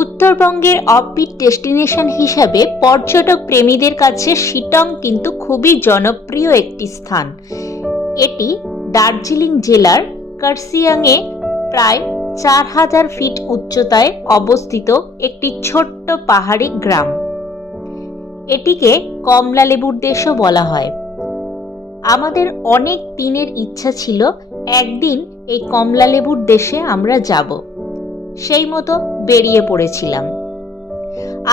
উত্তরবঙ্গের offbeat destination হিসাবে পর্যটক প্রেমীদের কাছে শিটং কিন্তু খুবই জনপ্রিয় একটি স্থান। এটি দার্জিলিং জেলার কার্সিয়াংয়ে প্রায় 4000 ফিট উচ্চতায় অবস্থিত একটি ছোট্ট পাহাড়ি গ্রাম। এটিকে কমলা লেবুর দেশও বলা হয়। আমাদের অনেক দিনের ইচ্ছা ছিল একদিন এই কমলা লেবুর দেশে আমরা যাব, সেই মতো বেরিয়ে পড়েছিলাম।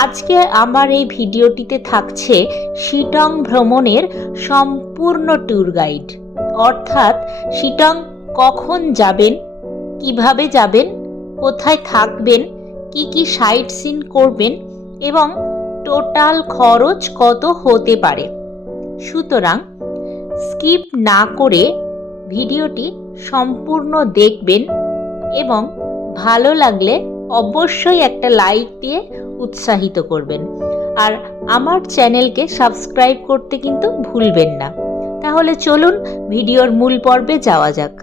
আজকে আমার এই ভিডিওটিতে থাকছে শিটং ভ্রমণের সম্পূর্ণ ট্যুর গাইড, অর্থাৎ শিটং কখন যাবেন, কিভাবে যাবেন, কোথায় থাকবেন, কি কি সাইট সিন করবেন এবং টোটাল খরচ কত হতে পারে। সুতরাং স্কিপ না করে ভিডিওটি সম্পূর্ণ দেখবেন এবং ভালো লাগলে অবশ্যই একটা লাইক দিয়ে উৎসাহিত করবেন, আর আমার চ্যানেলকে সাবস্ক্রাইব করতে কিন্তু ভুলবেন না। তাহলে চলুন ভিডিওর মূল পর্বে যাওয়া যাক।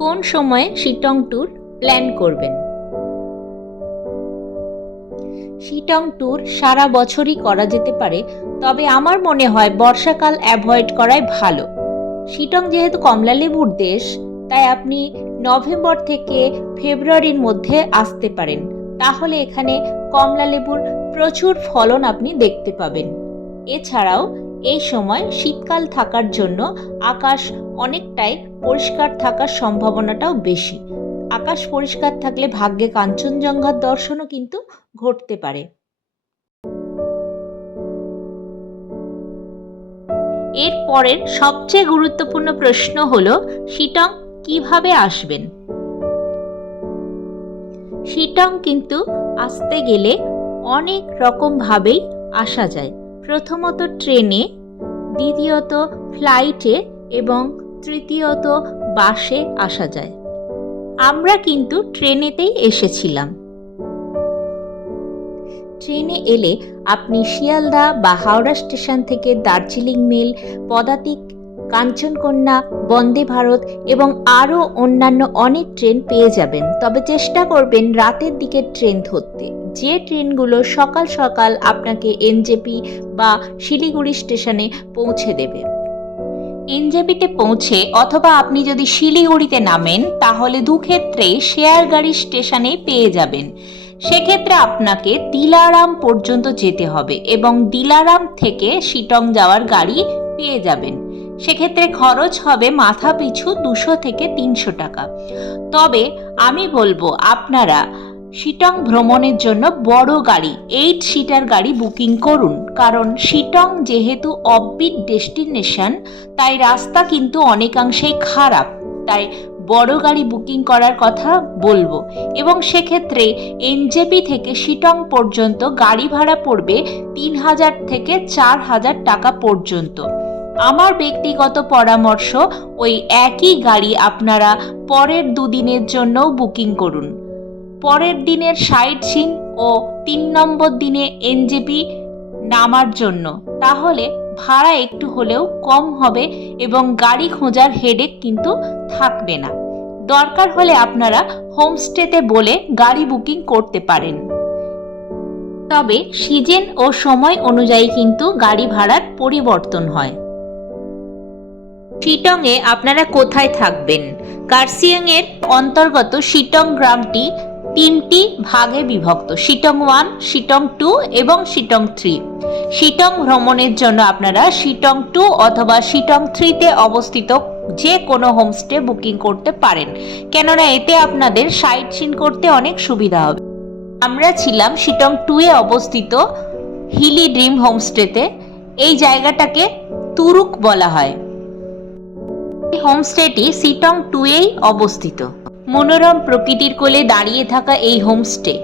কোন সময়ে শিটং ট্যুর প্ল্যান করবেন? শিটং ট্যুর সারা বছরই করা যেতে পারে, তবে আমার মনে হয় বর্ষাকাল অ্যাভয়েড করাই ভালো। শিটং যেহেতু কমলালেবুর দেশ, তাই আপনি নভেম্বর থেকে ফেব্রুয়ারির মধ্যে আসতে পারেন। তাহলে এখানে কমলালেবুর প্রচুর ফলন আপনি দেখতে পাবেন। এছাড়াও এই সময় শীতকাল থাকার জন্য আকাশ অনেকটাই পরিষ্কার থাকার সম্ভাবনাটাও বেশি। আকাশ পরিষ্কার থাকলে ভাগ্যে কাঞ্চনজঙ্ঘার দর্শনও কিন্তু ঘটতে পারে। এর পরের সবচেয়ে গুরুত্বপূর্ণ প্রশ্ন হলো শিটং কিভাবে আসবেন। শিটং কিন্তু আসতে গেলে অনেক রকম ভাবেই আসা যায়। প্রথমত ট্রেনে, দ্বিতীয়ত ফ্লাইটে এবং তৃতীয়ত বাসে আসা যায়। আমরা কিন্তু ট্রেনেতেই এসেছিলাম। ট্রেনে এলে আপনি শিয়ালদা বা হাওড়া স্টেশন থেকে দার্জিলিং মেল, পদাতিক, কাঞ্চনকন্যা, বন্দে ভারত এবং আরও অন্যান্য অনেক ট্রেন পেয়ে যাবেন। তবে চেষ্টা করবেন রাতের দিকে ট্রেন ধরতে, যে ট্রেনগুলো সকাল সকাল আপনাকে এনজেপি বা শিলিগুড়ি স্টেশনে পৌঁছে দেবে। এনজেপিতে পৌঁছে অথবা আপনি যদি শিলিগুড়িতে নামেন, তাহলে দুক্ষেত্রেই শেয়ার গাড়ি স্টেশনে পেয়ে যাবেন। সেক্ষেত্রে আপনাকে দিলারাম পর্যন্ত যেতে হবে এবং দিলারাম থেকে শিটং যাওয়ার গাড়ি পেয়ে যাবেন। সেক্ষেত্রে খরচ হবে মাথা পিছু 200 থেকে 300 টাকা। তবে আমি বলবো আপনারা শিটং ভ্রমণের জন্য বড় গাড়ি, 8 সিটার গাড়ি বুকিং করুন, কারণ শিটং যেহেতু অফবিট ডেস্টিনেশন, তাই রাস্তা কিন্তু অনেকাংশেই খারাপ। তাই বড় গাড়ি বুকিং করার কথা বলবো। এবং সেক্ষেত্রে এনজেপি থেকে শিটং পর্যন্ত গাড়ি ভাড়া পড়বে 3000 থেকে 4000 টাকা পর্যন্ত। আমার ব্যক্তিগত পরামর্শ, ওই একই গাড়ি আপনারা পরের দুদিনের জন্যও বুকিং করুন। পরের দিনের সাইট সিন ও 3 নম্বর দিনে এনজেপি নামার জন্য, তাহলে ভাড়া একটু হলেও কম হবে এবং গাড়ি খোঁজার হেডেক কিন্তু থাকবে না। দরকার হলে আপনারা হোমস্টেতে বলে গাড়ি বুকিং করতে পারেন। তবে সিজন ও সময় অনুযায়ী কিন্তু গাড়ি ভাড়ার পরিবর্তন হয়। শিটংয়ে আপনারা কোথায় থাকবেন? কার্সিয়াংয়ের অন্তর্গত শিটং গ্রামটি 3টি ভাগে বিভক্ত: শিটং 1, শিটং 2 এবং শিটং 3। শিটং ভ্রমণের জন্য আপনারা শিটং 2 অথবা শিটং 3তে অবস্থিত যে কোনো হোমস্টে বুকিং করতে পারেন, কেননা এতে আপনাদের সাইট সিন করতে অনেক সুবিধা হবে। আমরা ছিলাম শিটং 2-এ অবস্থিত হিলি ড্রিম হোমস্টেতে। এই জায়গাটাকে তুরুক বলা হয়। এই হোমস্টেটি শিটং 2-এই অবস্থিত। মনোরম প্রকৃতির কোলে দাঁড়িয়ে থাকা এই হোমস্টে,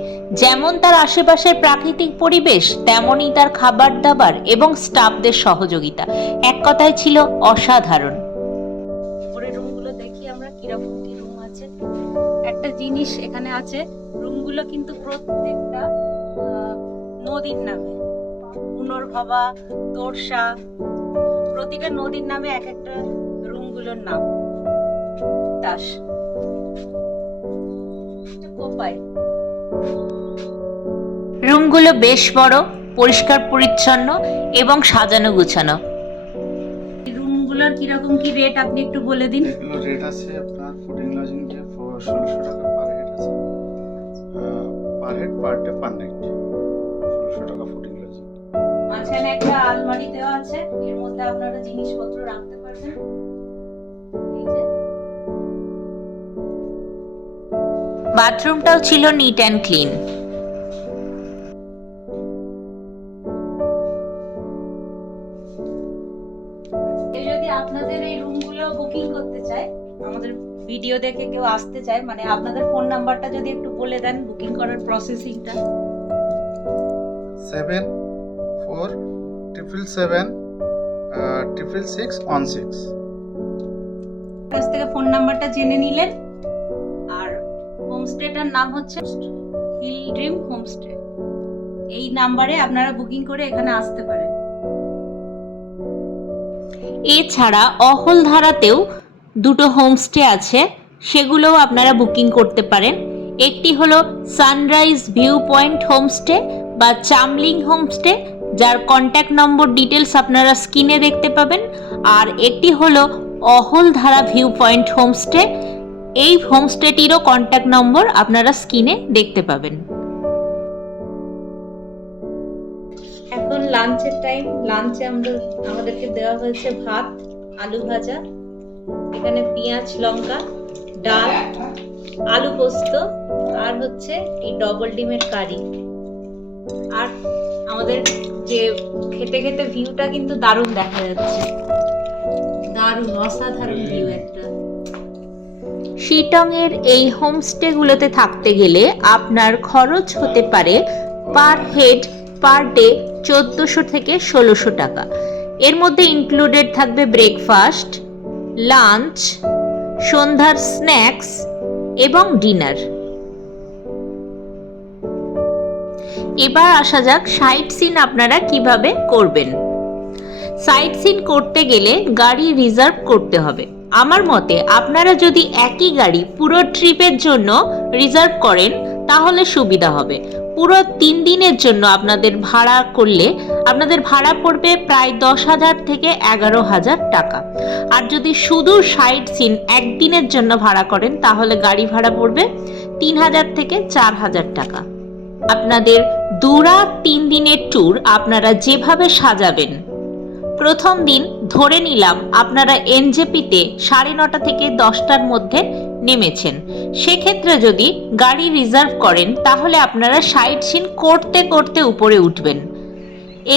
যেমন তার আশেপাশের প্রাকৃতিক পরিবেশ, তেমনই তার খাবার দাবার এবং স্টাফদের সহযোগিতা, এক কথায় ছিল অসাধারণ। উপরে রুমগুলো দেখি আমরা কিরকম কি রুম আছে। একটা জিনিস এখানে আছে, রুমগুলো কিন্তু প্রত্যেকটা নদীর নামে, পুনর্ভবা, তোরসা, প্রতিটা নদীর নামে এক একটা রুমগুলোর নাম। দাস খুব পায়। রুমগুলো বেশ বড়, পরিষ্কার পরিচ্ছন্ন এবং সাজানো গুছানো। এই রুমগুলোর কিরকম কি রেট আপনি একটু বলে দিন। এগুলো রেট আছে আপনার ফুডিং লজিং দিয়ে 1600 টাকা পার হেড আছে, per head per day per night 1600 টাকা ফুডিং লজিং। মাঝখানে একটা আলমারি দেওয়া আছে, এর মধ্যে আপনারা জিনিসপত্র রাখতে পারবেন। এই যে বাথরুমটাও ছিল নিট অ্যান্ড ক্লিন। যদি আপনাদের এই রুমগুলো বুকিং করতে চায়, আমাদের ভিডিও দেখে কেউ আসতে চায়, মানে আপনাদের ফোন নাম্বারটা যদি একটু বলে দেন বুকিং করার প্রসেসিংটা। 74777616 কাছ থেকে ফোন নাম্বারটা জেনে নিলেন। আর হোমস্টেটার নাম হচ্ছে হিল ড্রিম হোমস্টে। এই নাম্বারে আপনারা বুকিং করে এখানে আসতে পারেন। এছাড়া অহলধারাতেও দুটো হোমস্টে আছে, সেগুলোও আপনারা বুকিং করতে পারেন। একটি হলো সানরাইজ ভিউ পয়েন্ট হোমস্টে বা চামলিং হোমস্টে, যার কন্ট্যাক্ট নম্বর ডিটেলস আপনারা স্ক্রিনে দেখতে পাবেন। আর একটি হলো অহলধারা ভিউ পয়েন্ট হোমস্টে, এই হোমস্টেটিরও কন্ট্যাক্ট নম্বর আপনারা স্ক্রিনে দেখতে পাবেন। এখন লাঞ্চের টাইম। লাঞ্চে আমাদেরকে দেওয়া হয়েছে ভাত, আলু ভাজা, এখানে পেঁয়াজ লঙ্কা, ডাল, আলু পোস্ত, আর হচ্ছে এই ডবল ডিমের কারি। আর আমাদের যে খেতে খেতে ভিউটা কিন্তু দারুণ দেখা যাচ্ছে, দারুণ অসাধারণ ভিউ একটা। শিটংয়ের এই হোমস্টেগুলোতে থাকতে গেলে আপনার খরচ হতে পারে পার হেড পার ডে 1400 থেকে 1600 টাকা। এর মধ্যে ইনক্লুডেড থাকবে ব্রেকফাস্ট, লাঞ্চ, সন্ধ্যার স্ন্যাক্স এবং ডিনার। এবার আসা যাক সাইট সিন আপনারা কিভাবে করবেন। সাইট সিন করতে গেলে গাড়ি রিজার্ভ করতে হবে। আমার মতে আপনারা যদি একই গাড়ি পুরো ট্রিপের জন্য রিজার্ভ করেন তাহলে সুবিধা হবে। পুরো 3 দিনের জন্য আপনাদের ভাড়া করলে আপনাদের ভাড়া পড়বে প্রায় 10,000 থেকে 11,000 টাকা। আর যদি শুধু সাইট সিন একদিনের জন্য ভাড়া করেন তাহলে গাড়ি ভাড়া পড়বে 3,000 থেকে 4,000 টাকা। আপনাদের 2-3 দিনের ট্যুর আপনারা যেভাবে সাজাবেন, প্রথম দিন ধরে নিলাম আপনারা এনজেপিতে 9:30 থেকে 10টার মধ্যে নেমেছেন, সেক্ষেত্রে যদি গাড়ি রিজার্ভ করেন তাহলে আপনারা সাইট সিন করতে করতে উপরে উঠবেন।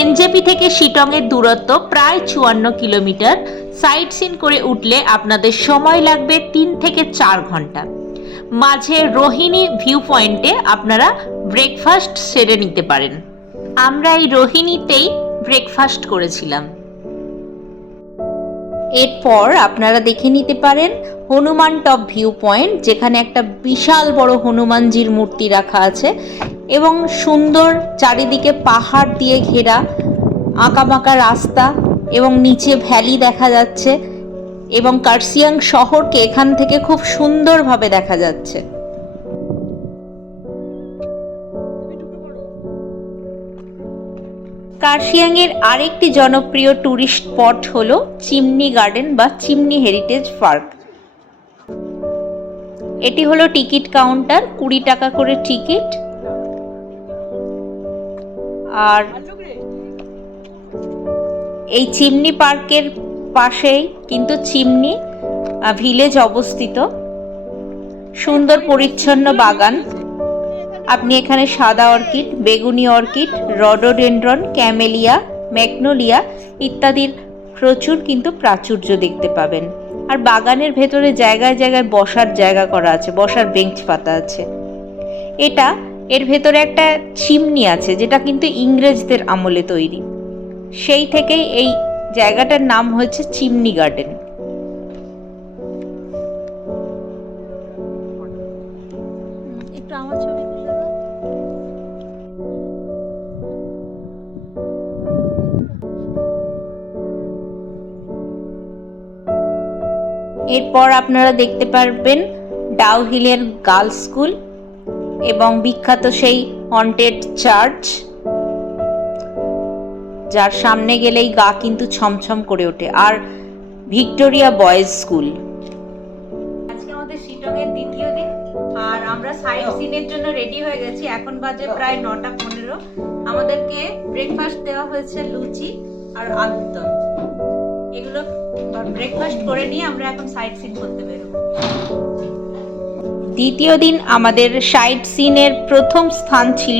এনজেপি থেকে শিটংয়ের দূরত্ব প্রায় 54 কিলোমিটার। সাইট সিন করে উঠলে আপনাদের সময় লাগবে 3 থেকে 4 ঘন্টা। মাঝে রোহিণী ভিউ পয়েন্টে আপনারা ব্রেকফাস্ট সেরে নিতে পারেন। আমরা এই রোহিণীতেই ব্রেকফাস্ট করেছিলাম। এরপর আপনারা দেখে নিতে পারেন হনুমান টপ ভিউ পয়েন্ট, যেখানে একটা বিশাল বড় হনুমানজির মূর্তি রাখা আছে এবং সুন্দর চারিদিকে পাহাড় দিয়ে ঘেরা আঁকাবাঁকা রাস্তা এবং নিচে ভ্যালি দেখা যাচ্ছে এবং কার্সিয়াং শহরকে এখান থেকে খুব সুন্দরভাবে দেখা যাচ্ছে। কার্শিয়াংয়ের আরেকটি জনপ্রিয় ট্যুরিস্ট স্পট হলো চিমনি গার্ডেন বা চিমনি হেরিটেজ পার্ক। এটি হলো টিকিট কাউন্টার, 20 টাকা করে টিকিট। আর এই চিমনি পার্কের পাশেই কিন্তু চিমনি ভিলেজ অবস্থিত। সুন্দর পরিচ্ছন্ন বাগান। আপনি এখানে সাদা অর্কিড, বেগুনি অর্কিড, রডোডেন্ড্রন, ক্যামেলিয়া, ম্যাগনোলিয়া ইত্যাদির প্রচুর কিন্তু প্রাচুর্য দেখতে পাবেন। আর বাগানের ভেতরে জায়গায় জায়গায় বসার জায়গা করা আছে, বসার বেঞ্চ পাতা আছে। এর ভেতরে একটা চিমনি আছে যেটা কিন্তু ইংরেজদের আমলে তৈরি, সেই থেকেই এই জায়গাটার নাম হয়েছে চিমনি গার্ডেন। একটু আমার ছবি তুলে দাও। এরপর আপনারা দেখতে পারবেন ডাউহিলের গার্লস স্কুল। এবং বিখ্যাত সেই হন্টেড চার্চ, যার সামনে গেলেই গা কিন্তু ছমছম করে ওঠে, আর ভিক্টোরিয়া বয়েজ স্কুল। আজকে আমাদের শিলংয়ের দ্বিতীয় দিন, আর আমরা সাইট সিনের জন্য রেডি হয়ে গেছি। এখন বাজে প্রায় 9:15। আমাদেরকে ব্রেকফাস্ট দেওয়া হয়েছে লুচি আর আলুর দম। এগুলো ব্রেকফাস্ট করে নিয়ে আমরা এখন সাইট সিন করতে বেরোবো। দ্বিতীয় দিন আমাদের সাইট সিনের প্রথম স্থান ছিল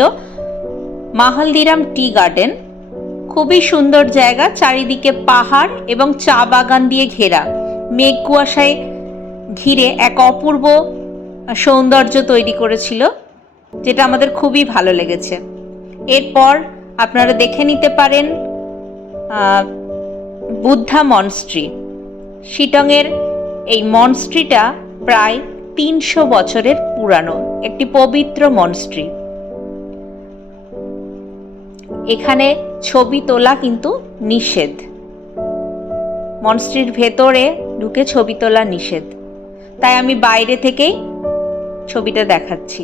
মাহলদিরাম টি গার্ডেন। খুবই সুন্দর জায়গা, চারিদিকে পাহাড় এবং চা বাগান দিয়ে ঘেরা, মেঘ কুয়াশায় ঘিরে এক অপূর্ব সৌন্দর্য তৈরি করেছিল, যেটা আমাদের খুবই ভালো লেগেছে। এরপর আপনারা দেখে নিতে পারেন বুদ্ধা মনস্ট্রি। শিলংয়ের এই মনস্ট্রিটা প্রায় 300 বছরের পুরানো একটি পবিত্র মনস্ট্রি। এখানে ছবি তোলা কিন্তু নিষেধ, মনস্ট্রির ভেতরে ঢুকে ছবি তোলা নিষেধ, তাই আমি বাইরে থেকেই ছবিটা দেখাচ্ছি।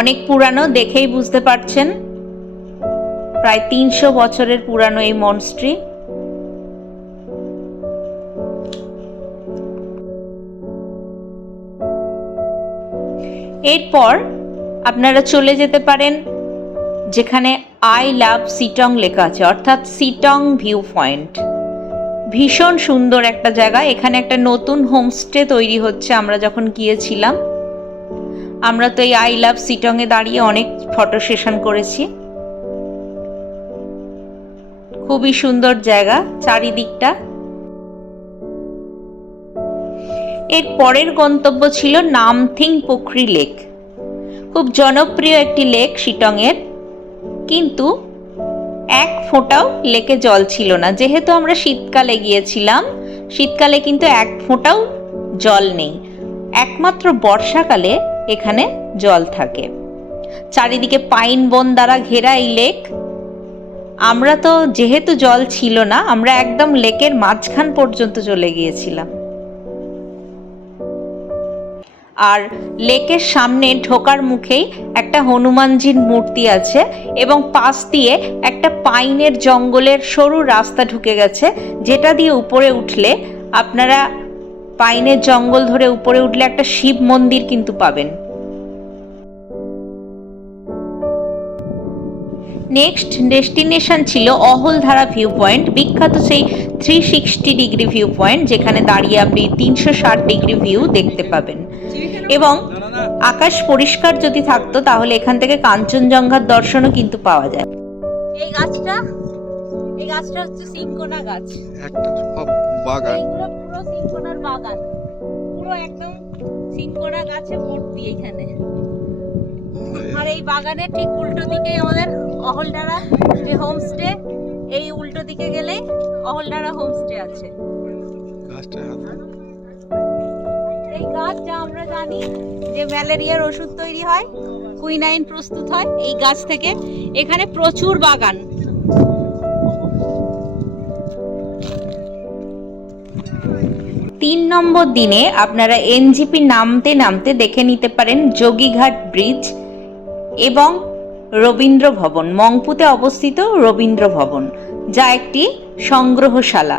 অনেক পুরানো, দেখেই বুঝতে পারছেন, প্রায় 300 বছরের পুরানো এই মনস্ট্রি। এরপর আপনারা চলে যেতে পারেন যেখানে আই লাভ সিটং লেখা আছে, অর্থাৎ সিটং ভিউ পয়েন্ট। ভীষণ সুন্দর একটা জায়গা। এখানে একটা নতুন হোমস্টে তৈরি হচ্ছে। আমরা যখন গিয়েছিলাম, আমরা তো এই আই লাভ সিটং এ দাঁড়িয়ে অনেক ফটো সেশন করেছি। খুবই সুন্দর জায়গা চারিদিকটা। এর পরের গন্তব্য ছিল নামথিং পুখরি লেক। খুব জনপ্রিয় একটি লেক শিলং এর, কিন্তু এক ফোঁটাও লেকে জল ছিল না। যেহেতু আমরা শীতকালে গিয়েছিলাম, শীতকালে কিন্তু এক ফোঁটাও জল নেই, একমাত্র বর্ষাকালে এখানে জল থাকে। চারিদিকে পাইন বন দ্বারা ঘেরা এই লেক। আমরা তো যেহেতু জল ছিল না, আমরা একদম লেকের মাঝখান পর্যন্ত চলে গিয়েছিলাম। আর লেকের সামনে ঢোকার মুখেই একটা হনুমানজির মূর্তি আছে, এবং পাশ দিয়ে একটা পাইনের জঙ্গলের সরু রাস্তা ঢুকে গেছে, যেটা দিয়ে উপরে উঠলে আপনারা পাইনের জঙ্গল ধরে উপরে উঠলে একটা শিব মন্দির কিন্তু পাবেন। নেক্সট ডেস্টিনেশন ছিল অহলধারা ভিউ পয়েন্ট, বিখ্যাত সেই 360 ডিগ্রি ভিউ পয়েন্ট, যেখানে দাঁড়িয়ে আপনি 360 ডিগ্রি ভিউ দেখতে পাবেন। এবং আকাশ পরিষ্কার যদি থাকতো তাহলে এখান থেকে কাঞ্চনজঙ্ঘার দর্শনও কিন্তু পাওয়া যায়। এই গাছটা হচ্ছে সিনকোনা গাছ। একটা বাগান, এইগুলো পুরো সিনকোনার বাগান, পুরো একদম সিনকোনা গাছে ভর্তি এখানে। আর এই বাগানের ঠিক উল্টো দিকেই আমাদের অহলধারা যে হোমস্টে, এই উল্টো দিকে গেলে অহলধারা হোমস্টে আছে। এই গাছ, যা আমরা জানি যে ম্যালেরিয়ার ওষুধ তৈরি হয়, কুইনাইন প্রস্তুত হয় এই গাছ থেকে। এখানে প্রচুর বাগান। তিন নম্বর দিনে আপনারা এনজিপি নামতে নামতে দেখে নিতে পারেন যোগীঘাট ব্রিজ এবং রবীন্দ্র ভবন, মংপুতে অবস্থিত রবীন্দ্র ভবন, যা একটি সংগ্রহশালা।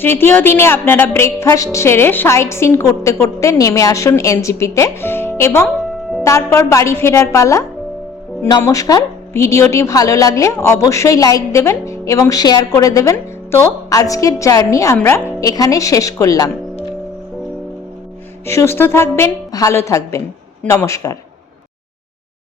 তৃতীয় দিনে আপনারা ব্রেকফাস্ট সেরে সাইট সিন করতে করতে নেমে আসুন এনজিপিতে, এবং তারপর বাড়ি ফেরার পালা। নমস্কার। ভিডিওটি ভালো লাগলে অবশ্যই লাইক দেবেন এবং শেয়ার করে দেবেন। তো আজকের জার্নি আমরা এখানে শেষ করলাম। সুস্থ থাকবেন, ভালো থাকবেন। নমস্কার।